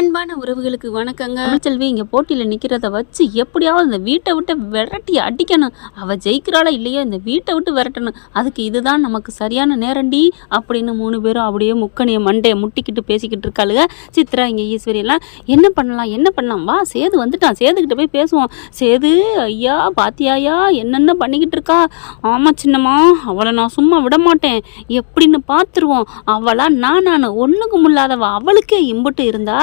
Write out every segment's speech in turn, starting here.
அன்பான உறவுகளுக்கு வணக்கங்க. தமிழ்ச்செல்வி இங்கே போட்டியில் நிற்கிறத வச்சு எப்படியாவது இந்த வீட்டை விட்டு விரட்டி அடிக்கணும். அவள் ஜெயிக்கிறாளா இல்லையோ இந்த வீட்டை விட்டு விரட்டணும். அதுக்கு இதுதான் நமக்கு சரியான நேரண்டி அப்படின்னு 3 பேரும் அப்படியே முக்கணியை மண்டையை முட்டிக்கிட்டு பேசிக்கிட்டு இருக்காளுங்க. சித்ரா இங்கே ஈஸ்வரி எல்லாம் என்ன பண்ணலாம் வா சேது வந்துட்டான், சேதுக்கிட்ட போய் பேசுவோம். சேது ஐயா பாத்தியாயா என்னென்ன பண்ணிக்கிட்டு இருக்கா? ஆமாம் சின்னம்மா, அவளை நான் சும்மா விட மாட்டேன், எப்படின்னு பார்த்துருவோம். அவளா நான் ஒன்றுக்கும் இல்லாதவ, அவளுக்கே இம்புட்டு இருந்தா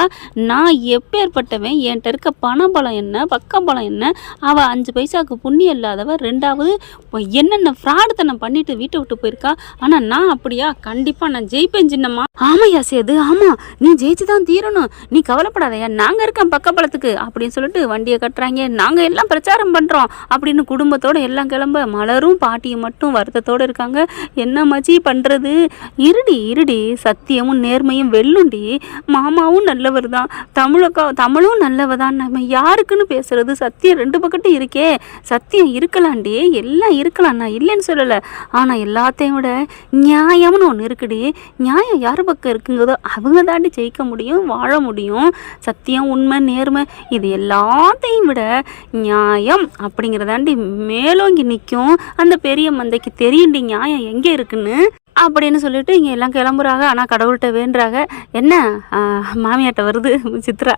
நான் எப்பேற்பட்டவன்? என்கிட்ட இருக்க பணபலம் என்ன, பக்கபலம் என்ன? அவள் 5 பைசாவுக்கு புண்ணியம் இல்லாதவ. 2வது என்னென்ன ஃப்ராடுத்தனம் பண்ணிட்டு வீட்டை விட்டு போயிருக்கா. ஆனால் நான் அப்படியா? கண்டிப்பாக நான் ஜெயிப்பேன் சின்னம்மா. ஆமையா சேது, ஆமாம் நீ ஜெயிச்சு தான் தீரணும், நீ கவலைப்படாதையா, நாங்கள் இருக்கோம் பக்கபலத்துக்கு அப்படின்னு சொல்லிட்டு வண்டியை கட்டுறாங்க. நாங்கள் எல்லாம் பிரச்சாரம் பண்ணுறோம் அப்படின்னு குடும்பத்தோடு எல்லாம் கிளம்ப, மலரும் பாட்டியும் மட்டும் வருத்தத்தோடு இருக்காங்க. என்ன மச்சி பண்ணுறது? இருடி, சத்தியமும் நேர்மையும் வெல்லுண்டி. மாமாவும் நல்லவர் தான், தமிழும் நல்லவ தான், நம்ம யாருக்குன்னு பேசுறது? சத்தியம் 2 பக்கட்டும் இருக்கே. சத்தியம் இருக்கலாண்டி, எல்லாம் இருக்கலாம், நான் இல்லைன்னு சொல்லலை. ஆனால் எல்லாத்தையும் விட நியாயம்னு ஒன்று இருக்குடி. நியாயம் யார் பக்கம் இருக்குங்கிறதோ அவங்க தாண்டி ஜெயிக்க முடியும், வாழ முடியும். சத்தியம், உண்மை, நேர்மை இது எல்லாத்தையும் விட நியாயம் அப்படிங்கிறதாண்டி மேலோங்கி நிற்கும். அந்த பெரிய மந்தைக்கு தெரியுண்டி நியாயம் எங்கே இருக்குன்னு அப்படின்னு சொல்லிட்டு இங்கே எல்லாம் கிளம்புறாங்க. ஆனால் கடவுள்கிட்ட வேண்டுறாங்க. என்ன மாமியாட்ட வருது சித்ரா,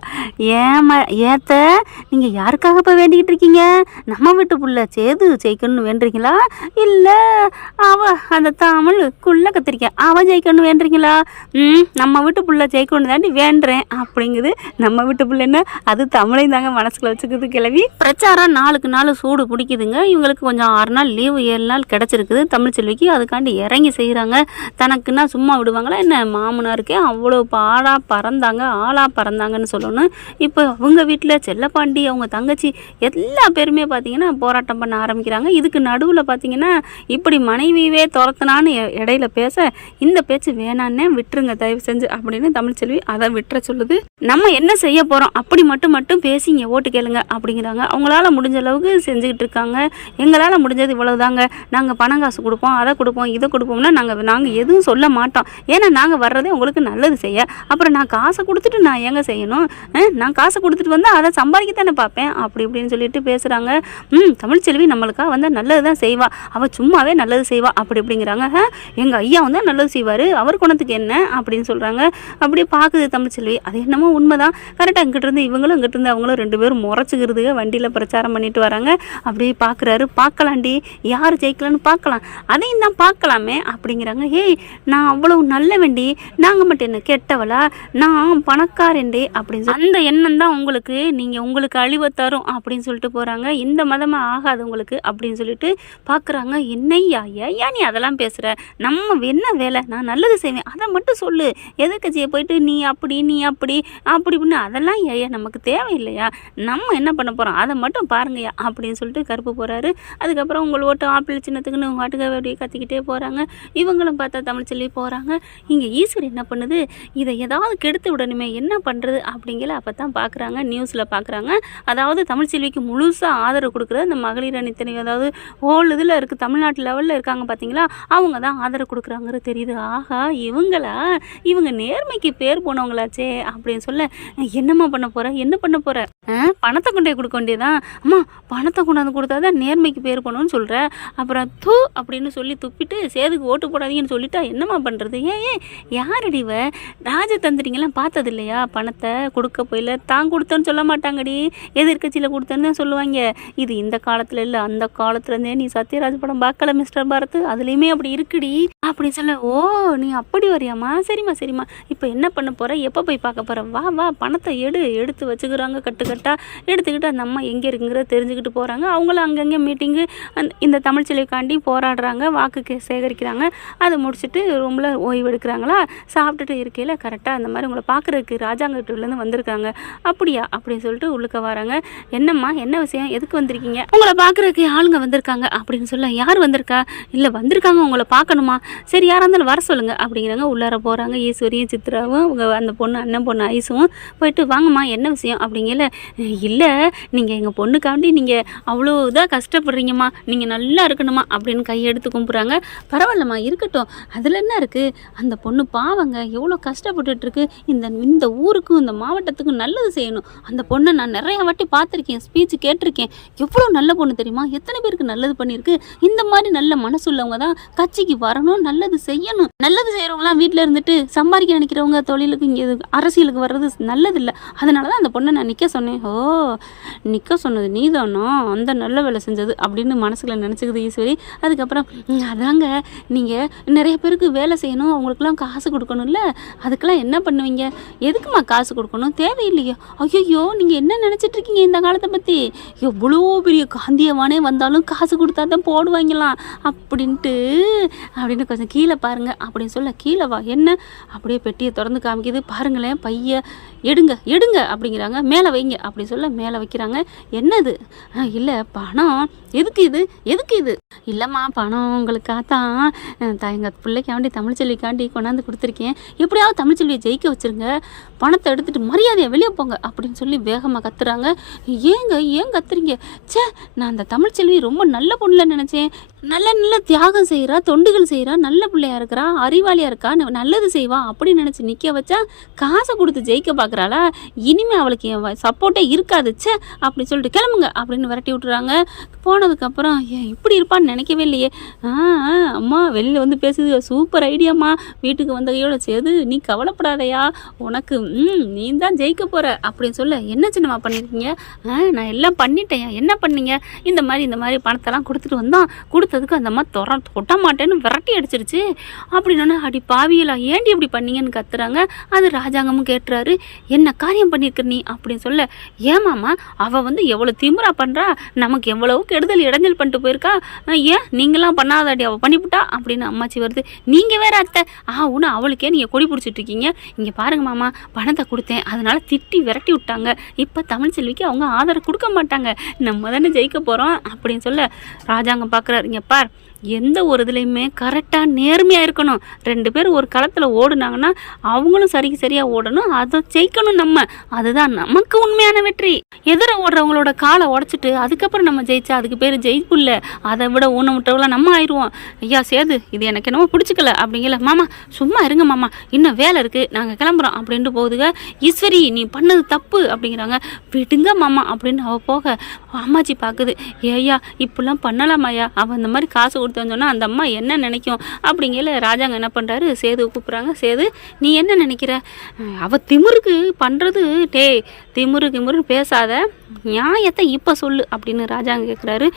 ஏத்த நீங்கள் யாருக்காக இப்போ வேண்டிக்கிட்டு இருக்கீங்க? நம்ம வீட்டு புள்ள சேது ஜெயிக்கணும்னு வேண்டுறீங்களா, இல்லை அந்த தமிழ் குள்ள கத்திரிக்கேன் அவன் ஜெயிக்கணும்னு வேண்டுறீங்களா? நம்ம வீட்டு புள்ள ஜெயிக்கணும்னு தாண்டி வேண்டுறேன் அப்படிங்குது. நம்ம வீட்டு புள்ள என்ன, அது தமிழையும் தாங்க மனசுக்குள்ள வச்சுக்குது. கிளவி பிரச்சாரம் 4க்கு 4 சூடு பிடிக்குதுங்க. இவங்களுக்கு கொஞ்சம் 6 நாள் லீவு 7 நாள் கிடச்சிருக்குது தமிழ்ச்செல்விக்கு. அதுக்காண்டி இறங்கி செய்கிறாங்க. தனக்குன்னா சும்மா விடுவாங்களா என்ன? மாமனாருக்கே அவ்வளோ பாடா பறந்தாங்க, ஆளா பறந்தாங்கன்னு சொல்லணும். இப்போ அவங்க வீட்டில் செல்லப்பாண்டி, அவங்க தங்கச்சி எல்லா பேருமே பார்த்தீங்கன்னா போராட்டம் பண்ண ஆரம்பிக்கிறாங்க. இதுக்கு நடுவில் பார்த்தீங்கன்னா இப்படி மனைவியவே துரத்துனான்னு இடையில பேச, இந்த பேச்சு வேணான்னே விட்டுருங்க தயவு செஞ்சு அப்படின்னு தமிழ்ச்செல்வி அதை விட்டுற சொல்லுது. நம்ம என்ன செய்ய போகிறோம், அப்படி மட்டும் பேசி இங்கே ஓட்டு கேளுங்க அப்படிங்கிறாங்க. அவங்களால முடிஞ்ச அளவுக்கு செஞ்சுக்கிட்டு இருக்காங்க. எங்களால் முடிஞ்சது இவ்வளவுதாங்க, நாங்கள் பணம் காசு கொடுப்போம், அதை கொடுப்போம், இதை கொடுப்போம்னா நாங்கள் எதுவும் சொல்ல மாட்டோம். ஏன்னா நாங்கள் வர்றதே உங்களுக்கு நல்லது செய்ய. அப்புறம் நான் காசை கொடுத்துட்டு நான் எங்கே செய்யணும்? நான் காசை கொடுத்துட்டு வந்தால் அதை சம்பாதிக்கத்தானே பார்ப்பேன் அப்படி இப்படின்னு சொல்லிட்டு பேசுகிறாங்க. தமிழ்ச்செல்வி நம்மளுக்காக வந்தால் நல்லது தான் செய்வா, அவள் சும்மாவே நல்லது செய்வா அப்படி இப்படிங்கிறாங்க. எங்கள் ஐயா வந்தால் நல்லது செய்வார், அவர் குணத்துக்கு என்ன அப்படின்னு சொல்கிறாங்க. அப்படியே பார்க்குது தமிழ்ச்செல்வி. அது என்னமோ உண்மைதான், கரெக்டாக இங்கிட்டிருந்து இவங்களும் இங்கிட்டிருந்து அவங்களும் 2 பேரும் முறைச்சிக்கிறது. வண்டியில் பிரச்சாரம் பண்ணிட்டு வராங்க. அப்படியே பார்க்குறாரு. பார்க்கலாண்டி, யார் ஜெயிக்கலான்னு பார்க்கலாம், அதையும் தான் பார்க்கலாமே அப்படிங்கிறாங்க. ஏய் நான் அவ்வளவு நல்ல வேண்டி, நாங்கள் மட்டும் என்ன கெட்டவளா, நான் பணக்காரண்டே அப்படின்னு அந்த எண்ணம் தான் உங்களுக்கு, நீங்கள் உங்களுக்கு அழிவை தரும் அப்படின்னு சொல்லிட்டு போகிறாங்க. இந்த மதமாக ஆகாது உங்களுக்கு அப்படின்னு சொல்லிட்டு பார்க்குறாங்க. என்னையா ஏன் நீ அதெல்லாம் பேசுகிற? நம்ம என்ன வேலை, நான் நல்லது செய்வேன், அதை மட்டும் சொல்லு. எதிர்க்கட்சியை போயிட்டு நீ அப்படி அப்படின்னு அதெல்லாம் ஏயா நமக்கு தேவையில்லையா? நம்ம என்ன பண்ண போகிறோம் அதை மட்டும் பாருங்கய்யா அப்படின்னு சொல்லிட்டு கருப்பு போகிறாரு. அதுக்கப்புறம் உங்கள் ஓட்டு ஆப்பிள் சின்னத்துக்குன்னு உங்கள் ஆட்டுக்காக அப்படியே கத்திக்கிட்டே போகிறாங்க. இவங்களும் பார்த்தா தமிழ்ச்செல்வி போகிறாங்க. இங்கே ஈஸ்வரி என்ன பண்ணுது, இதை ஏதாவது கெடுத்து விடணுமே, என்ன பண்ணுறது அப்படிங்கிற அப்போ தான் பார்க்குறாங்க. நியூஸில் பார்க்குறாங்க. அதாவது தமிழ்ச்செல்விக்கு முழுசாக ஆதரவு கொடுக்குற அந்த மகளிர் அணி தனி, அதாவது ஹோல் இதில் இருக்குது, தமிழ்நாட்டு லெவலில் இருக்காங்க பார்த்தீங்களா, அவங்க தான் ஆதரவு கொடுக்குறாங்கிறது தெரியுது. ஆஹா இவங்க நேர்மைக்கு பேர் போனவங்களாச்சே அப்படின்னு சொல்ல, என்னம்மா பண்ண போகிற, என்ன பண்ண போகிற? பணத்தை கொண்டே கொடுக்க வேண்டியதான். அம்மா பணத்தை கொண்டாந்து கொடுத்தாதான் நேர்மைக்கு பேர் போனோன்னு சொல்கிற. அப்புறம் தூ அப்படின்னு சொல்லி துப்பிட்டு சேதுக்கு ஓட்டு போடாதீங்கன்னு சொல்லிட்டா என்னம்மா பண்ணுறது? யாரடிவ ராஜதந்திரிங்கெல்லாம் பார்த்தது இல்லையா? பணத்தை கொடுக்க போயில தான் கொடுத்தோன்னு சொல்ல மாட்டாங்கடி, எதிர்கட்சியில் கொடுத்தேன்னு தான் சொல்லுவாங்க. இது இந்த காலத்தில் இல்லை, அந்த காலத்துலேருந்தே. நீ சத்யராஜ் படம் பார்க்கல மிஸ்டர் பாரத், அதுலேயுமே அப்படி இருக்குடி அப்படின்னு சொல்ல. ஓ நீ அப்படி வரியாம்மா, சரிம்மா இப்போ என்ன பண்ண போகிற, எப்போ போய் பார்க்க போகிற? வா பணத்தை எடுத்து வச்சுக்கிறாங்க. கட்டுக்கட்டாக எடுத்துக்கிட்டு அந்த அம்மா எங்கே இருக்குங்கிறத தெரிஞ்சுக்கிட்டு போகிறாங்க. அவங்களும் அங்கங்கே மீட்டிங்கு இந்த தமிழ்ச்செல்விக்காண்டி போராடுறாங்க, வாக்கு சேகரிக்கிறாங்க. அதை முடிச்சுட்டு ரூமில் ஓய்வு எடுக்கிறாங்களா. சாப்பிட்டுட்டு இருக்கையில் கரெக்டாக அந்த மாதிரி உங்களை பார்க்குறதுக்கு ராஜாங்கட்டிலேருந்து வந்திருக்காங்க. அப்படியா அப்படின்னு சொல்லிட்டு உள்ளுக்க வராங்க. என்னம்மா என்ன விஷயம், எதுக்கு வந்திருக்கீங்க? உங்களை பார்க்குறதுக்கு ஆளுங்க வந்திருக்காங்க அப்படின்னு சொல்ல. யார் வந்திருக்கா? இல்லை வந்திருக்காங்க உங்களை பார்க்கணுமா? சரி யாராக இருந்தாலும் வர சொல்லுங்கள் அப்படிங்கிறாங்க. உள்ளார போகிறாங்க. ஈஸ்வரியும் சித்ராவும் அந்த பொண்ணு அண்ணன் பொண்ணு ஐஸும் போயிட்டு வாங்கம்மா என்ன விஷயம் அப்படிங்கல. இல்லை நீங்கள் எங்கள் பொண்ணுக்காண்டி நீங்கள் அவ்வளோ இதாக கஷ்டப்படுறீங்கம்மா, நீங்கள் நல்லா இருக்கணுமா அப்படின்னு கையெடுத்து கும்பிட்றாங்க. பரவாயில்லம்மா இருக்கட்டும், அதில் என்ன இருக்குது, அந்த பொண்ணு பாவங்க எவ்வளோ கஷ்டப்பட்டுட்ருக்கு, இந்த இந்த ஊருக்கும் இந்த மாவட்டத்துக்கும் நல்லது செய்யணும். அந்த பொண்ணை நான் நிறைய வாட்டி பார்த்துருக்கேன், ஸ்பீச் கேட்டிருக்கேன். எவ்வளோ நல்ல பொண்ணு தெரியுமா, எத்தனை பேருக்கு நல்லது பண்ணியிருக்கு. இந்த மாதிரி நல்ல மனசுள்ளவங்க தான் கட்சிக்கு வரணும், நல்லது செய்யணும். நல்லது செய்கிறவங்களாம் வீட்டில் இருந்துட்டு சம்பாதிக்க நினைக்கிறவங்க தொழிலுக்கு இங்கே அரசியலுக்கு வர்றது நல்லதில்லை. அதனால தான் அந்த பொண்ணை நான் நிற்க சொன்னேன். ஓ, நிற்க சொன்னது நீதானோ, அந்த நல்ல வேலை செஞ்சது அப்படின்னு மனசுக்குள்ள நினச்சிக்குது ஈஸ்வரி. அதுக்கப்புறம் அதாங்க, நீங்கள் நிறைய பேருக்கு வேலை செய்யணும், அவங்களுக்குலாம் காசு கொடுக்கணும்ல, அதுக்கெல்லாம் என்ன பண்ணுவீங்க, எதுக்குமா காசு கொடுக்கணும், தேவையில்லையோ. ஐயோ, நீங்கள் என்ன நினச்சிட்ருக்கீங்க இந்த காலத்தை பற்றி, எவ்வளோ பெரிய காந்தியவானே வந்தாலும் காசு கொடுத்தா தான் போடுவாங்களாம் அப்படின்னு கொஞ்சம் கீழே பாருங்கள் அப்படின்னு சொல்ல, கீழே வா, என்ன அப்படியே பெட்டியை திறந்து காமிக்குது. பாருங்களேன், பைய எடுங்க எடுங்க அப்படிங்கிறாங்க. மேலே வைங்க அப்படி சொல்ல மேலே வைக்கிறாங்க. என்னது, இல்லை பணம், எதுக்கு இது இல்லைம்மா, பணம் உங்களுக்காகத்தான் எங்கள் பிள்ளைக்காண்டி தமிழ்ச்செல்விக்காண்டி கொண்டாந்து கொடுத்துருக்கேன், எப்படியாவது தமிழ்ச்செல்வியை ஜெயிக்க வச்சுருங்க, பணத்தை எடுத்துகிட்டு மரியாதையை வெளியே போங்க அப்படின்னு சொல்லி வேகமாக கத்துறாங்க. ஏன் கத்துறீங்க, சே, நான் அந்த தமிழ்ச்செல்வி ரொம்ப நல்ல பொண்ணுல நினச்சேன், நல்ல தியாகம் செய்கிறா, தொண்டுகள் செய்கிறா, நல்ல பிள்ளையா இருக்கிறா, அறிவாளியாக இருக்கா, நல்லது செய்வா அப்படின்னு நினச்சி நிற்க வச்சா காசை கொடுத்து ஜெயிக்க பார்க்குறாளா, இனிமேல் அவளுக்கு என் சப்போர்ட்டே இருக்காது, சே அப்படி சொல்லிட்டு கிளம்புங்க அப்படின்னு விரட்டி விட்டுறாங்க. போனதுக்கப்புறம் இப்படி இருப்பான்னு நினைக்கவே இல்லையே, அம்மா வெளியில் வந்து பேசுது, சூப்பர் ஐடியாம்மா, வீட்டுக்கு வந்த கையோட சேது, நீ கவலைப்படாதையா, உனக்கு நீ தான் ஜெயிக்க போகிற அப்படின்னு சொல்ல, என்ன சின்னம்மா பண்ணியிருக்கீங்க, நான் எல்லாம் பண்ணிட்டேன், என்ன பண்ணீங்க, இந்த மாதிரி பணத்தெல்லாம் கொடுத்துட்டு வந்தான், கொடுத்ததுக்கு அந்த அம்மா தொட்ட மாட்டேன்னு விரட்டி அடிச்சிருச்சு அப்படின்னா, அடி பாவியலா ஏண்டி இப்படி பண்ணீங்கன்னு கத்துறாங்க. அது ராஜாங்கமும் கேட்டுறாரு, என்ன காரியம் பண்ணியிருக்க நீ அப்படின்னு சொல்ல, ஏமாமா அவள் வந்து எவ்வளோ திமிரா பண்ணுறா, நமக்கு எவ்வளவு கெடுதல் இடைஞ்சல் பண்ணிட்டு போயிருக்கா, ஏன் நீங்களாம் பண்ணாதாடி அவள் பண்ணிவிட்டா அப்படின்னு அம்மாச்சி வருது. நீங்கள் வேற அத்தை, ஒன்று அவளுக்கே நீங்கள் கொடி பிடிச்சிட்டு இருக்கீங்க, இங்கே பாருங்க மாமா, பணத்தை கொடுத்தேன், அதனால திட்டி விரட்டி விட்டாங்க, இப்போ தமிழ்ச்செல்விக்கு அவங்க ஆதரவு கொடுக்க மாட்டாங்க, நம்ம தானே ஜெயிக்க போகிறோம் அப்படின்னு சொல்ல, ராஜாங்கம் பார்க்குறாரு, இங்கே பார், எந்த ஒரு இதுலையுமே கரெக்டாக நேர்மையாக இருக்கணும், 2 பேர் ஒரு களத்தில் ஓடுனாங்கன்னா அவங்களும் சரியாக ஓடணும், அதை ஜெயிக்கணும் நம்ம, அதுதான் நமக்கு உண்மையான வெற்றி. எதிர ஓடுறவங்களோட காலை உடச்சிட்டு அதுக்கப்புறம் நம்ம ஜெயிச்சா அதுக்கு பேர் ஜெயிப்பு இல்லை, அதை விட ஊனமுட்டவெல்லாம் நம்ம ஆயிடுவோம். ஐயா சேது, இது எனக்கு என்னமோ பிடிச்சிக்கல அப்படிங்கல, மாமா சும்மா இருங்க மாமா, இன்னும் வேலை இருக்குது, நாங்கள் கிளம்புறோம் அப்படின்ட்டு போகுதுங்க. ஈஸ்வரி நீ பண்ணது தப்பு அப்படிங்கிறாங்க. விடுங்க மாமா அப்படின்னு அவள் போக, அம்மாச்சி பார்க்குது, ஏய்யா இப்படிலாம் பண்ணலாமாயா, அவன் இந்த மாதிரி காசு கொடுத்தோன்னு சொன்னால் அந்த அம்மா என்ன நினைக்கும் அப்படிங்கல. ராஜாங்க என்ன பண்ணுறாரு, சேது கூப்பிட்றாங்க. சேது நீ என்ன நினைக்கிற, அவள் திமிருக்கு பண்ணுறது, திமுருன்னு பேசாத, நியாயத்தை இப்போ சொல்லு அப்படின்னு ராஜாங்க கேட்குறாரு.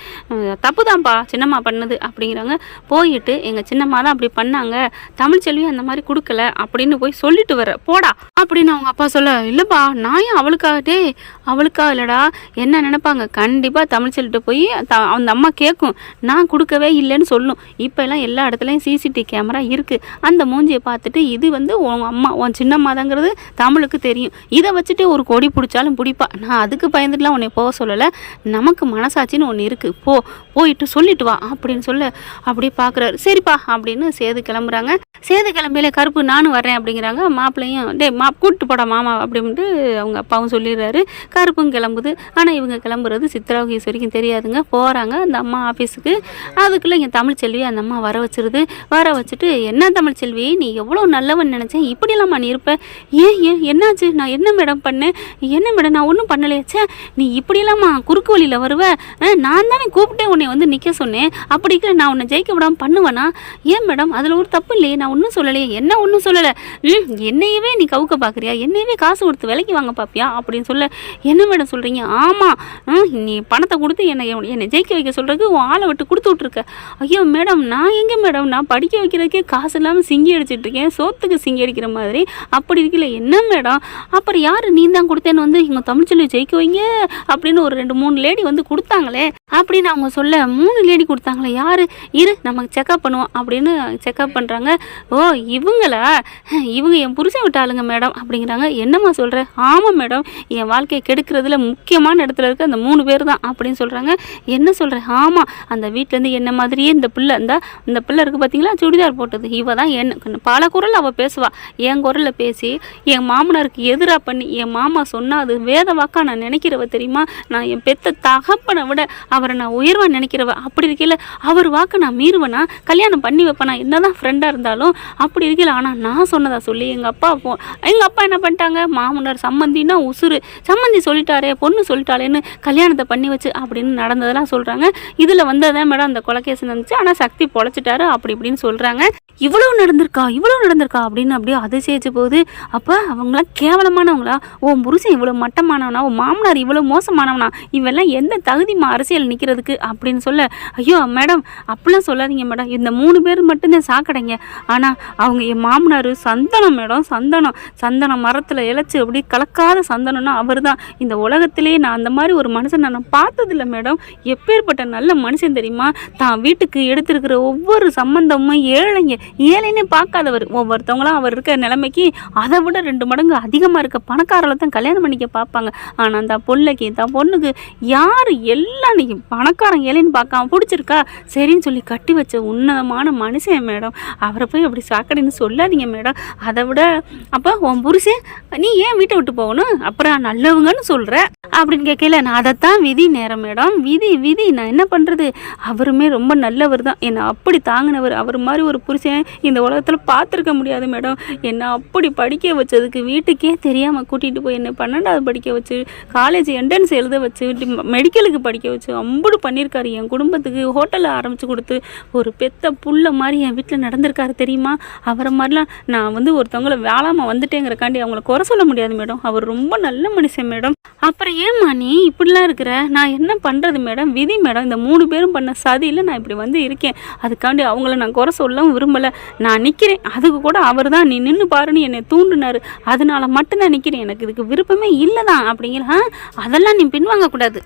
தப்பு தான்ப்பா சின்னம்மா பண்ணது அப்படிங்கிறாங்க. போயிட்டு எங்கள் சின்னம்மா தான் அப்படி பண்ணாங்க, தமிழ்ச்செல்வி அந்த மாதிரி கொடுக்கல அப்படின்னு போய் சொல்லிட்டு வர போடா அப்படின்னு அவங்க அப்பா சொல்ல, இல்லைப்பா நான் ஏன் அவளுக்கா இல்லைடா, என்ன நினைப்பாங்க, கண்டிப்பாக தமிழ்ச்செல்விட்ட போய் அந்த அம்மா கேட்கும், நான் கொடுக்கவே இல்லைன்னு சொல்லணும். இப்போ எல்லாம் எல்லா இடத்துலையும் சிசிடிவி கேமரா இருக்குது, அந்த மூஞ்சியை பார்த்துட்டு இது வந்து உன் அம்மா உன் சின்னம்மா தாங்கிறது தமிழுக்கு தெரியும், இதை வச்சுட்டு ஒரு கொடி பிடிச்சாலும் பிடிப்பா, நான் அதுக்கு பயந்துட்டுலாம் உன்னை போக சொல்லலை, நமக்கு மனசாட்சின்னு ஒன்று இருக்குது, போயிட்டு சொல்லிட்டு வா அப்படின்னு சொல்ல, அப்படியே பார்க்குறாரு. சரிப்பா அப்படின்னு சேது கிளம்புறாங்க. சேது கிளம்பியில கருப்பு நானும் வரேன் அப்படிங்கிறாங்க. மாப்பிள்ளையும் கூப்பிட்டு போடா மாமா அப்படின்ட்டு அவங்க அப்பாவும் சொல்லிடுறாரு. கருப்பும் கிளம்புது. ஆனால் இவங்க கிளம்புறது சித்ராவுக்கு ஈஸ்வரிக்கும் தெரியாதுங்க. போகிறாங்க அந்த அம்மா ஆஃபீஸுக்கு. அதுக்குள்ளே இங்கே தமிழ்ச்செல்வி அந்த அம்மா வர வச்சுட்டு, என்ன தமிழ்ச்செல்வி நீ எவ்வளோ நல்லவன் நினச்சேன், இப்படிலாமா நீ இருப்ப, ஏன் என்னாச்சு, நான் என்ன மேடம் பண்ணேன், என்ன மேடம் நான் ஒன்றும் பண்ணலையாச்சே, நீ இப்படிலாமா குறுக்கு வழியில் வருவ, நான் தானே கூப்பிட்டேன் உன்னை வந்து நிற்க சொன்னேன், அப்படிங்கிற நான் உன்னை ஜெயிக்க விடாமல் பண்ணுவேனா, ஏன் மேடம் அதில் ஒரு தப்பு இல்லையே, நான் ஒன்றும் சொல்லலையே, என்ன ஒன்றும் சொல்லலை, என்னையவே நீ கவுக்க பார்க்குறியா, என்னையவே காசு கொடுத்து விலைக்கு வாங்க பார்ப்பியா அப்படின்னு சொல்ல, என்ன மேடம் சொல்கிறீங்க, ஆமாம் நீ பணத்தை கொடுத்து என்னை ஜெயிக்க வைக்க சொல்கிறதுக்கு உன் ஆளை விட்டு கொடுத்து விட்ருக்க, ஐயோ மேடம் நான் எங்கே மேடம், நான் படிக்க வைக்கிறதுக்கே காசு இல்லாமல் சிங்கி அடிச்சிட்டு இருக்கேன், சோத்துக்கு சிங்கி அடிக்கிற மாதிரி, அப்படி இருக்கல என்ன மேடம், அப்புறம் யார் நீ தான் கொடுத்தேன்னு வந்து இவங்க தமிழ்ச்செல்வி ஜெயிக்க வைங்க அப்படின்னு ஒரு 2-3 லேடி வந்து கொடுத்தாங்களே அப்படின்னு அவங்க சொல்ல, 3 லேடி கொடுத்தாங்களே யார், இரு நமக்கு செக்அப் பண்ணுவோம் அப்படின்னு செக்அப் பண்ணுறாங்க. ஓ இவங்க என் புருஷன் விட்டாளுங்க மேடம் அப்படிங்கிறாங்க. என்னம்மா சொல்கிற, ஆமாம் மேடம் என் வாழ்க்கையை கெடுக்கிறதுல முக்கியமான இடத்துல இருக்க அந்த 3 பேர் தான் அப்படின்னு சொல்கிறாங்க. என்ன சொல்கிறேன், ஆமாம் அந்த வீட்டிலேருந்து என்ன மாதிரியே இந்த பிள்ளை இருக்குது பார்த்தீங்களா, சுடிதார் போட்டது, இவ தான் என்ன பல குரல் அவள் பேசுவாள், என் குரலில் பேசி என் மாமனாருக்கு எதிராக பண்ணி என் மாமா சொன்ன சொன்னால் அது வேத வாக்கா நான் நினைக்கிறவ தெரியுமா. நான் என் பெத்த தகப்பனை விட அவரை நான் உயர்வாக நினைக்கிறவ. அப்படி இருக்கையில் அவர் வாக்கு நான் மீறுவேனா, கல்யாணம் பண்ணி வைப்பேனா, என்னதான் ஃப்ரெண்டாக இருந்தாலும் அப்படி இருக்கல. ஆனால் நான் சொன்னதா சொல்லி எங்கள் அப்பா என்ன பண்ணிட்டாங்க, மாமனார் சம்மந்தின்னா உசுறு, சம்மந்தி சொல்லிட்டாரே பொண்ணு சொல்லிட்டாளேன்னு கல்யாணத்தை பண்ணி வச்சு அப்படின்னு நடந்ததெல்லாம் சொல்கிறாங்க. இதில் வந்ததான் மேடம் அந்த கொலைகேஸ் நடந்துச்சு. ஆனால் சக்தி பொழைச்சிட்டாரு அப்படி இப்படின்னு சொல்கிறாங்க. இவ்வளவு நடந்திருக்கா அப்படின்னு அப்படியே அதிசயிச்சு போகுது. அப்போ அவங்களாம் கேவலமானவங்களா, உன் புருஷன் இவ்வளோ மட்டமானவனா, உன் மாமனார் இவ்வளோ மோசமானவனா, இவெல்லாம் எந்த தகுதிமா அரசியல் நிற்கிறதுக்கு அப்படின்னு சொல்ல, ஐயோ மேடம் அப்படிலாம் சொல்லாதீங்க மேடம், இந்த 3 பேர் மட்டும்தான் சாக்கடைங்க. ஆனால் அவங்க என் மாமனார் சந்தனம் மேடம், சந்தனம் மரத்தில் இழைச்சி அப்படி கலக்காத சந்தனம்னா அவர் தான். இந்த உலகத்திலே நான் அந்த மாதிரி ஒரு மனுஷன் நான் பார்த்ததில்லை மேடம். எப்பேற்பட்ட நல்ல மனுஷன் தெரியுமா. தான் வீட்டுக்கு எடுத்திருக்கிற ஒவ்வொரு சம்பந்தமும் ஏழைன்னு பார்க்காதவர். ஒவ்வொருத்தவங்களாம் அவர் இருக்க நிலைமைக்கு அதை விட 2 மடங்கு அதிகமாக இருக்க பணக்காரர்களை தான் கல்யாணம் பண்ணிக்க பார்ப்பாங்க. ஆனால் அந்த பொண்ணுக்கு யார் எல்லாம் நீ பணக்காரன் ஏழைன்னு பார்க்காம பிடிச்சிருக்கா சரின்னு சொல்லி கட்டி வச்ச உன்னதமான மனுஷன் மேடம். அவரை போய் அப்படி சாக்கடைன்னு சொல்லாதீங்க மேடம். அதை விட அப்போ உன் புருஷன் நீ ஏன் வீட்டை விட்டு போகணும், அப்புறம் நல்லவங்கன்னு சொல்கிற அப்படின்னு கேட்கல. நான் அதைத்தான் விதி நேரம் மேடம், விதி நான் என்ன பண்ணுறது. அவருமே ரொம்ப நல்லவர் தான், என்னை அப்படி தாங்கினவர். அவர் மாதிரி ஒரு புருஷன் இந்த உலகத்தில் பார்த்துருக்க முடியாது மேடம். என்னை அப்படி படிக்க வச்சதுக்கு வீட்டுக்கே தெரியாமல் கூட்டிகிட்டு போய் என்னை 12வது படிக்க வச்சு, காலேஜ் என்ட்ரன்ஸ் எழுத வச்சு, மெடிக்கலுக்கு படிக்க வச்சு அம்புடு பண்ணியிருக்காரு. என் குடும்பத்துக்கு ஹோட்டலில் ஆரம்பித்து கொடுத்து ஒரு பெத்த புள்ள மாதிரி என் வீட்டில் நடந்திருக்காரு தெரியுமா. அவரை மாதிரிலாம் நான் ஒருத்தவங்களை வேளாமல் வந்துட்டேங்கிறக்காண்டி அவங்கள குறை சொல்ல முடியாது மேடம். அவர் ரொம்ப நல்ல மனுஷன் மேடம். அப்புறம் ஏம்மா நீ இப்படிலாம் இருக்கிற, நான் என்ன பண்ணுறது மேடம், விதி மேடம். இந்த 3 பேரும் பண்ண சதியில் நான் இப்படி இருக்கேன். அதுக்காண்டி அவங்கள நான் குறை சொல்லவும் விரும்பலை. நான் நிற்கிறேன், அதுக்கு கூட அவர் தான் நீ நின்று பாருன்னு என்னை தூண்டினார், அதனால மட்டும்தான் நிற்கிறேன். எனக்கு இதுக்கு விருப்பமே இல்லை தான் அப்படிங்கிற. அதெல்லாம் நீ பின்வாங்கக்கூடாது.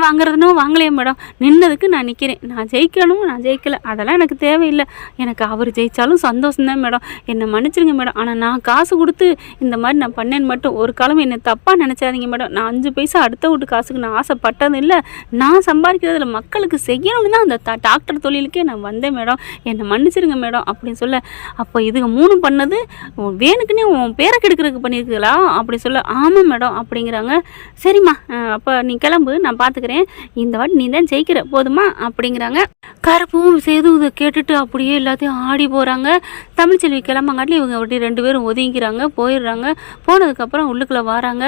வாங்குறதுனும் வாங்கலையே மேடம், நின்னதுக்கு நான் நிற்கிறேன். நான் ஜெயிக்கணும், நான் ஜெயிக்கலை, அதெல்லாம் எனக்கு தேவையில்லை. எனக்கு அவர் ஜெயித்தாலும் சந்தோஷம்தான் மேடம். என்னை மன்னிச்சிருங்க மேடம். ஆனால் நான் காசு கொடுத்து இந்த மாதிரி நான் பண்ணேன்னு மட்டும் ஒரு காலம் என்னை தப்பாக நினச்சாதீங்க மேடம். நான் 5 பைசா அடுத்த வீட்டு காசுக்கு நான் ஆசைப்பட்டது இல்லை. நான் சம்பாதிக்கிறதுல மக்களுக்கு செய்யணும்னு தான் அந்த டாக்டர் தொழிலுக்கே நான் வந்தேன் மேடம். என்னை மன்னிச்சிருங்க மேடம் அப்படின்னு சொல்ல, அப்போ இதுக்கு 3 பண்ணது வேணுக்குன்னே உன் பேரை கெடுக்கிறதுக்கு பண்ணியிருக்கீங்களா அப்படி சொல்ல, ஆமாம் மேடம் அப்படிங்கிறாங்க. சரிம்மா அப்போ நீ கிளம்பு, நான் பார்த்துக்கிறேன், இந்த வாட்டி நீ தான் ஜெயிக்கிற போதுமா அப்படிங்கிறாங்க. கருப்பும் சேது இதை கேட்டுட்டு அப்படியே எல்லாத்தையும் ஆடி போகிறாங்க. தமிழ்ச்செல்வி கிளம்பங்காட்டி இவங்க அப்படி 2 பேரும் ஒதுங்கிக்கிறாங்க, போயிடுறாங்க. போனதுக்கப்புறம் உள்ளுக்குள்ளே வராங்க.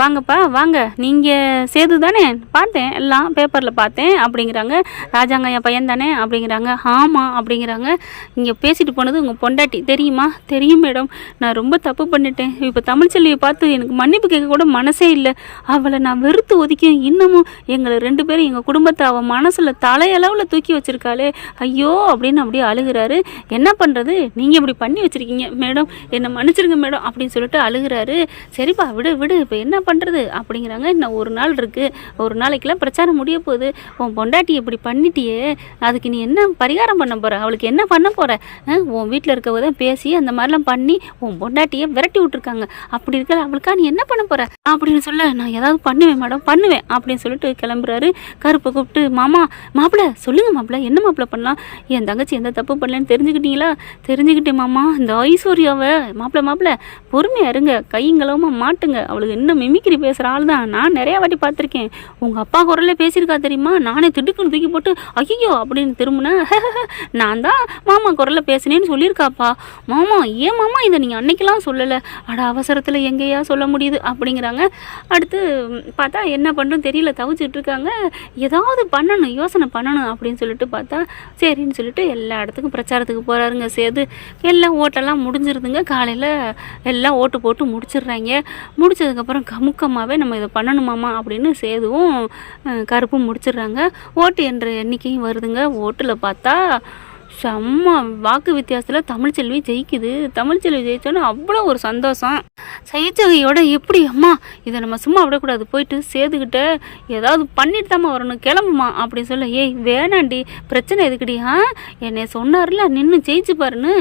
வாங்கப்பா வாங்க, நீங்கள் சேது தானே, பார்த்தேன் எல்லாம் பேப்பரில் பார்த்தேன் அப்படிங்கிறாங்க. ராஜாங்க என் பையன் தானே அப்படிங்கிறாங்க. ஆமாம் அப்படிங்கிறாங்க. இங்கே பேசிட்டு போனது உங்கள் பொண்டாட்டி தெரியுமா. தெரியும் மேடம், நான் ரொம்ப தப்பு பண்ணிட்டேன். இப்போ தமிழ்ச்செல்வியை பார்த்து எனக்கு மன்னிப்பு கேட்க கூட மனசே இல்லை. அவளை நான் வெறுத்து ஒதுக்கி இன்னமும் எங்களை 2 பேரும் எங்கள் குடும்பத்தை அவள் மனசில் தலையளவில் தூக்கி வச்சிருக்காளே, ஐயோ அப்படின்னு அப்படியே அழுகிறாரு. என்ன பண்ணுறது, நீங்கள் இப்படி பண்ணி வச்சுருக்கீங்க மேடம், என்னை மன்னிச்சிருங்க மேடம் அப்படின்னு சொல்லிட்டு அழுகிறாரு. சரிப்பா விடு இப்போ என்ன பண்ணுறது அப்படிங்கிறாங்க. இன்னும் 1 நாள் இருக்குது, 1 நாளைக்கெல்லாம் பிரச்சாரம் முடிய போகுது. உன் பொண்டாட்டி இப்படி பண்ணிட்டியே, அதுக்கு நீ என்ன பரிகாரம் பண்ண போகிற, அவளுக்கு என்ன பண்ண போகிற. உன் வீட்டில் இருக்கவ தான் பேசி அந்த மாதிரிலாம் பண்ணி உன் பொண்டாட்டியை விரட்டி விட்டுருக்காங்க. அப்படி இருக்கிற அவளுக்கா நீ என்ன பண்ண போகிற அப்படின்னு சொல்ல, நான் ஏதாவது பண்ணுவேன் மேடம் பண்ணுவேன் அப்படின்னு சொல்லிட்டு கிளம்புறாரு. கருப்பை கூப்பிட்டு, மாப்பிள்ளை சொல்லுங்க மாப்பிள்ளை, என்ன மாப்பிள்ளை பண்ணலாம், என் தங்கச்சி எந்த தப்பு பண்ணலன்னு தெரிஞ்சுக்கிட்டீங்களா. தெரிஞ்சுக்கிட்டேன் மாமா. இந்த ஐஸ்வர்யாவை மாப்பிள்ளை பொறுமையா இருங்க, கையங்களவுமா மாட்டுங்க, அவளுக்கு இன்னும் மிமிக்ரி பேசுகிற ஆள் தான், நான் நிறையா வாட்டி பார்த்துருக்கேன். உங்கள் அப்பா குரலே பேசியிருக்கா தெரியுமா, நானே திடுக்குன்னு தூக்கி போட்டு ஐயோ அப்படின்னு திரும்பினேன். நான் தான் மாமா குரலில் பேசினேன்னு சொல்லியிருக்காப்பா. மாமா ஏன் மாமா இதை நீங்கள் அன்னைக்கெல்லாம் சொல்லலை, அட அவசரத்தில் எங்கேயா சொல்ல முடியுது அப்படிங்கிறாங்க. அடுத்து பார்த்தா என்ன பண்ணுறதுன்னு தெரியல, தவிச்சிட்டு இருக்காங்க. ஏதாவது பண்ணணும், யோசனை பண்ணணும் அப்படின்னு சொல்லிட்டு பார்த்தா சரின்னு சொல்லிட்டு எல்லா இடத்துக்கும் பிரச்சாரத்துக்கு போகிறாருங்க சேது. எல்லாம் ஓட்டெல்லாம் முடிஞ்சிருதுங்க. காலையில் எல்லாம் ஓட்டு போட்டு முடிச்சிடுறாங்க. முடிச்சதுக்கப்புறம் கமுக்கமாகவே நம்ம இதை பண்ணணுமாமா அப்படின்னு சேதுவும் கருப்பும் முடிச்சிடுறாங்க. ஓட்டு என்ற எண்ணிக்கையும் வருதுங்க. ஓட்டில் பார்த்தா செம்ம வாக்கு வித்தியாசத்தில் தமிழ்ச்செல்வி ஜெயிக்குது. தமிழ்ச்செல்வி ஜெயிச்சோன்னு அவ்வளோ ஒரு சந்தோஷம். சைச்சகையோட எப்படி அம்மா இதை நம்ம சும்மா விடக்கூடாது, போயிட்டு சேதுக்கிட்ட ஏதாவது பண்ணிட்டு தாம்மா வரணும், கிளம்புமா அப்படின்னு சொல்ல, ஏய் வேணாண்டி, பிரச்சனை எதுக்குடி, என்னை சொன்னார்ல நின்று ஜெயிச்சு பாருன்னு,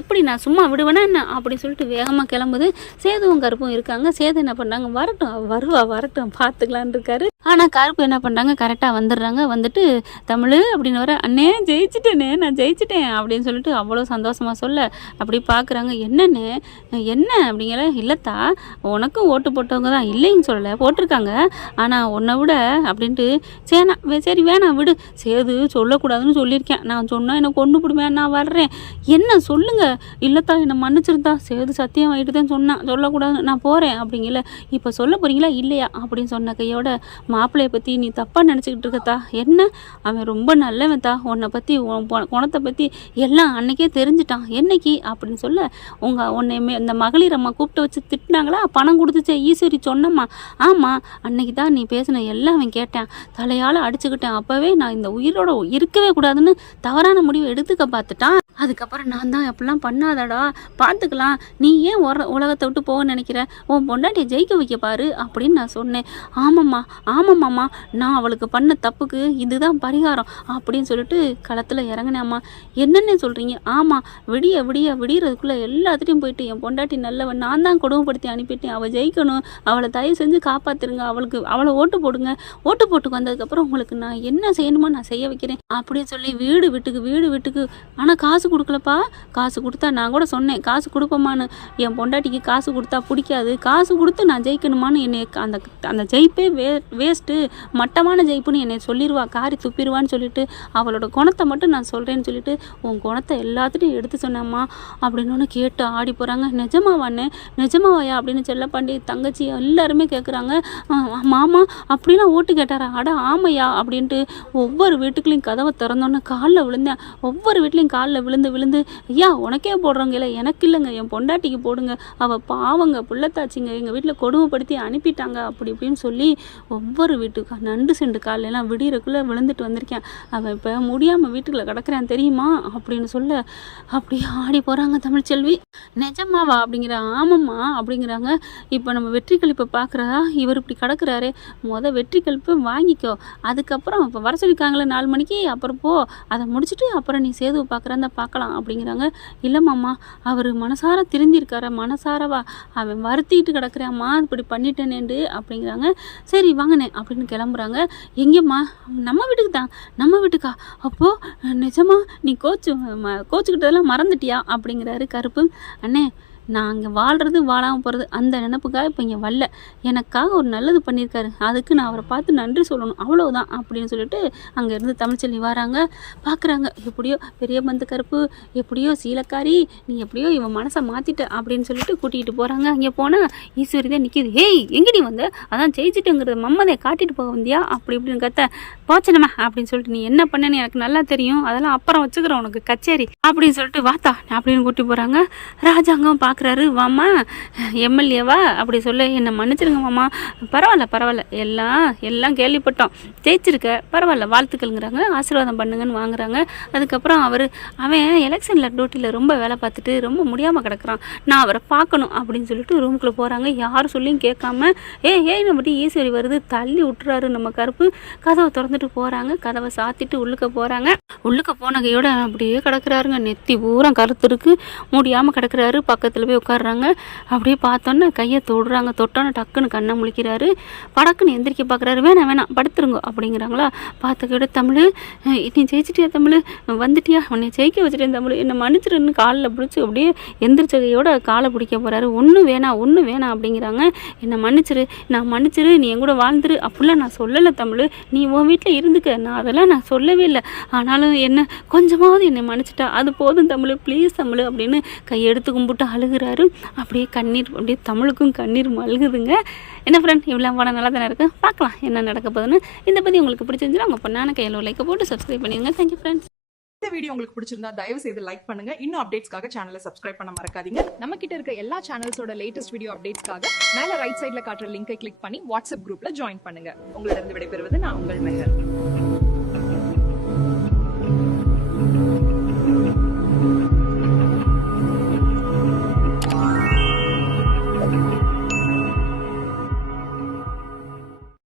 எப்படி நான் சும்மா விடுவேனா என்ன அப்படின்னு சொல்லிட்டு வேகமாக கிளம்புது. சேதுவும் கருப்பும் இருக்காங்க. சேது என்ன பண்ணாங்க, வரட்டும் வரட்டும் பார்த்துக்கலான் இருக்காரு. ஆனால் கருப்பு என்ன பண்ணுறாங்க, கரெக்டாக வந்துடுறாங்க. வந்துட்டு தமிழ் அப்படின்னு வர, அண்ணே ஜெயிச்சிட்டேனே, நான் ஜெயிச்சிட்டேன் அப்படின்னு சொல்லிட்டு அவ்வளோ சந்தோஷமாக சொல்ல அப்படி பார்க்குறாங்க. என்னண்ணே என்ன அப்படிங்கிற, இல்லைத்தா உனக்கும் ஓட்டு போட்டவங்க தான், இல்லைன்னு சொல்லலை, போட்டிருக்காங்க, ஆனால் உன்னை விட அப்படின்ட்டு. சரி வேணாம் விடு, சேது சொல்லக்கூடாதுன்னு சொல்லியிருக்கேன், நான் சொன்னால் என்னை கொண்டு போடுவேன், நான் வர்றேன், என்ன சொல்லுங்கள். இல்லைத்தா என்னை மன்னிச்சிருந்தா, சேது சத்தியம் ஆகிட்டு தான் சொன்னான் சொல்லக்கூடாதுன்னு, நான் போகிறேன் அப்படிங்கல. இப்போ சொல்ல போகிறீங்களா இல்லையா அப்படின்னு சொன்ன கையோட, மாப்பிள்ளையை பற்றி நீ தப்பாக நினச்சிக்கிட்டு இருக்கத்தா, என்ன அவன் ரொம்ப நல்லவன் தா, உன்னை பற்றி குணத்தை பற்றி எல்லாம் அன்னைக்கே தெரிஞ்சிட்டான், என்னைக்கு அப்படின்னு சொல்ல, உன்னை இந்த மகளிர் அம்மா கூப்பிட்டு வச்சு திட்டினாங்களா, பணம் கொடுத்துச்சே ஈஸ்வரி சொன்னம்மா, ஆமாம் அன்னைக்கு தான் நீ பேசின எல்லாம் அவன் கேட்டேன், தலையால் அடிச்சுக்கிட்டேன், அப்போவே நான் இந்த உயிரோட இருக்கவே கூடாதுன்னு தவறான முடிவை எடுத்துக்க பார்த்துட்டான். அதுக்கப்புறம் நான் தான் அப்படிலாம் பண்ணாதடா, பார்த்துக்கலாம், நீ ஏன் உலகத்தை விட்டு போக நினைக்கிற, உன் பொண்டாட்டியை ஜெயிக்க வைக்க பாரு அப்படின்னு நான் சொன்னேன். ஆமாம்மாம்மா நான் அவளுக்கு பண்ண தப்புக்கு இதுதான் பரிகாரம் அப்படின்னு சொல்லிட்டு களத்தில் இறங்கினேம்மா. என்னென்ன சொல்கிறீங்க? ஆமாம், விடியறதுக்குள்ளே எல்லாத்துட்டையும் போயிட்டு என் பொண்டாட்டி நல்லவன், நான் தான் கொடுமைப்படுத்தி அனுப்பிட்டேன், அவள் ஜெயிக்கணும், அவளை தயவு செஞ்சு காப்பாற்றுருங்க, அவளை ஓட்டு போடுங்க, ஓட்டு போட்டுக்கு வந்ததுக்கப்புறம் உங்களுக்கு நான் என்ன செய்யணுமோ நான் செய்ய வைக்கிறேன் அப்படின்னு சொல்லி வீடு வீட்டுக்கு. ஆனால் காசு கொடுக்கலப்பா, காசு கொடுத்தா நான் கூட சொன்னேன் காசு கொடுப்போமான்னு, என் பொண்டாட்டிக்கு காசு கொடுத்தா பிடிக்காது, காசு கொடுத்து நான் ஜெயிக்கணுமான்னு என்னை அந்த ஜெயிப்பே வேஸ்ட்டு, மட்டமான ஜெயிப்புன்னு என்னை சொல்லிடுவா, காரி துப்பிடுவான்னு சொல்லிட்டு அவளோட குணத்தை மட்டும் நான் சொல்கிறேன்னு சொல்லிட்டு உன் குணத்தை எல்லாத்துட்டையும் எடுத்து சொன்னேம்மா அப்படின்னு கேட்டு ஆடி போகிறாங்க. நிஜமாவாயா அப்படின்னு செல்லப்பாண்டி தங்கச்சி எல்லாருமே கேட்குறாங்க. மாமா அப்படிலாம் ஓட்டு கேட்டாரா? அட ஆமையா அப்படின்ட்டு ஒவ்வொரு வீட்டுக்குள்ளேயும் கதவை திறந்தோன்னே காலில் விழுந்தேன். ஒவ்வொரு வீட்லேயும் காலில் விழுந்து ஐயா உனக்கே போடுறோங்க, இல்லை எனக்கு இல்லைங்க, என் பொண்டாட்டிக்கு போடுங்க, அவள் பாவங்க புள்ளத்தாச்சிங்க, எங்கள் வீட்டில் கொடுமைப்படுத்தி அனுப்பிட்டாங்க அப்படி இப்படின்னு சொல்லி ஒவ்வொரு வீட்டுக்கு நண்டு செண்டு காலெல்லாம் விடியறக்குள்ளே விழுந்துட்டு வந்திருக்கேன். அவன் இப்போ முடியாமல் வீட்டுக்குள்ளே கிடக்குறான் தெரியுமா அப்படின்னு சொல்ல அப்படியே ஆடி போகிறாங்க தமிழ்ச்செல்வி. நிஜமாவா அப்படிங்கிற, ஆமாம்மா அப்படிங்கிறாங்க. இப்போ நம்ம வெற்றி கழிப்பை பார்க்குறதா, இவர் இப்படி கிடக்குறாரு, வெற்றி கழிப்பை வாங்கிக்கோ, அதுக்கப்புறம் இப்போ வர சொல்லியிருக்காங்களே 4 மணிக்கு, அப்புறம் போ, அதை முடிச்சுட்டு அப்புறம் நீ சேதுவை பார்க்குறாந்தா பார்க்கலாம் அப்படிங்கிறாங்க. இல்லைம்மாம்மா அவர் மனசார திருந்திருக்கார, மனசாரவா, அவன் வருத்திட்டு கிடக்குறாம்மா இப்படி பண்ணிட்டேனேண்டு அப்படிங்கிறாங்க. சரி வாங்கினேன் அப்படின்னு கிளம்புறாங்க. எங்கேம்மா? நம்ம வீட்டுக்கா? அப்போது நிஜமா நீ கோச்சுக்கிட்டதெல்லாம் மறந்துட்டியா அப்படிங்கிறாரு கருப்பு. அண்ணே நான் அங்கே வாழ்கிறது வாழாமல் போகிறது அந்த நினப்புக்காக இப்போ இங்கே வரல, எனக்காக ஒரு நல்லது பண்ணியிருக்காரு, அதுக்கு நான் அவரை பார்த்து நன்றி சொல்லணும், அவ்வளோதான் அப்படின்னு சொல்லிட்டு அங்கேருந்து தமிழ்ச்செல்வி வராங்க. பார்க்குறாங்க, எப்படியோ பெரிய பந்து கருப்பு, எப்படியோ சீலக்காரி, நீ எப்படியோ இவன் மனசை மாற்றிட்ட அப்படின்னு சொல்லிட்டு கூட்டிகிட்டு போகிறாங்க. அங்கே போனால் ஈஸ்வரி தான் நிற்கிது. ஹேய் எங்கடி வந்து, அதான் ஜெயிச்சிட்டுங்கிறத மம்மதை காட்டிட்டு போக வந்தியா அப்படி இப்படின்னு கத்த, போச்சனம்மா அப்படின்னு சொல்லிட்டு, நீ என்ன பண்ணேன்னு எனக்கு நல்லா தெரியும், அதெல்லாம் அப்புறம் வச்சுக்கிறேன் உனக்கு கச்சேரி அப்படின்னு சொல்லிட்டு வாத்தா அப்படின்னு கூட்டி போகிறாங்க. ராஜாங்கம் பார்க்குறாரு. வாமா எம்எல்ஏவா அப்படி சொல்ல, என்னை மன்னிச்சிருங்க மாமா, பரவாயில்ல எல்லாம் கேள்விப்பட்டோம், ஜெயிச்சிருக்க பரவாயில்ல வாழ்த்துக்கள்ங்கிறாங்க, ஆசீர்வாதம் பண்ணுங்கன்னு வாங்குறாங்க. அதுக்கப்புறம் அவன் எலெக்ஷனில் டியூட்டியில் ரொம்ப வேலை பார்த்துட்டு ரொம்ப முடியாமல் கிடக்குறான், நான் அவரை பார்க்கணும் அப்படின்னு சொல்லிட்டு ரூமுக்குள்ளே போகிறாங்க. யாரும் சொல்லியும் கேட்காம ஏய் நம்ம ஈஸ்வரி வருது தள்ளி விட்டுறாரு நம்ம கருப்பு. கதவை திறந்துட்டு போகிறாங்க, கதவை சாத்திட்டு உள்ளுக்க போன கையோட அப்படியே கிடக்குறாருங்க, நெத்தி பூரா கருத்து இருக்கு, முடியாமல் கிடக்குறாரு. பக்கத்தில் போய் உட்காடுறாங்க. அப்படியே பார்த்தோன்னே கையை தொடுறாங்க, தொட்டோன்னே டக்குன்னு கண்ணை முழிக்கிறாரு. படக்குன்னு எந்திரிக்க பார்க்குறாரு. வேணாம் படுத்துருங்க அப்படிங்கிறாங்களா. பார்த்த கையோட, தமிழ் நீ ஜெயிச்சிட்டியா, தமிழ் வந்துட்டியா, உன்னை ஜெயிக்க வச்சுட்டேன் தமிழ், என்னை மன்னிச்சிருன்னு காலில் பிடிச்சி அப்படியே எந்திரிச்ச கையோட காலை பிடிக்க போகிறாரு. ஒன்றும் வேணாம் அப்படிங்கிறாங்க. என்னை மன்னிச்சிரு, நீ என் கூட வாழ்ந்துரு, அப்படிலாம் நான் சொல்லலை தமிழ், நீ உன் வீட்டில் இருந்துக்க, நான் அதெல்லாம் நான் சொல்லவே இல்லை, ஆனாலும் என்ன கொஞ்சமாவது என்னை மன்னிச்சிட்டா அது போதும் தமிழ், ப்ளீஸ் தமிழ் அப்படின்னு கையெடுத்து கும்பிட்டு அழுகிறாரு. அப்படியே தமிழுக்கும் கண்ணீர் மல்குதுங்க. என்ன ஃப்ரெண்ட், இவ்வளோ படம் நல்லா தானே இருக்குது, பார்க்கலாம் என்ன நடக்க போகுதுன்னு. இந்த பற்றி உங்களுக்கு பிடிச்சிருந்துச்சுன்னா உங்கள் பொண்ணான கையில் லைக்கை போட்டு சப்ஸ்கிரைப் பண்ணிடுங்க. Thank you friends. இந்த வீடியோ உங்களுக்கு பிடிச்சிருந்தா தயவு செய்து லைக் பண்ணுங்க. இன்னும் அப்டேட்ஸ்க்காக சேனலை சப்ஸ்கிரைப் பண்ண மறக்காதீங்க. நம்ம கிட்ட இருக்க எல்லா சேனல்ஸோட லேட்டஸ்ட் வீடியோ அப்டேட்ஸ்க்காக மேல ரைட் சைட்ல காட்டுற லிங்கை கிளிக் பண்ணி வாட்ஸ்அப் குரூப்ல ஜாயின் பண்ணுங்க. உங்களிடம் விடைபெறுவது நான் உங்கள் மெஹர்.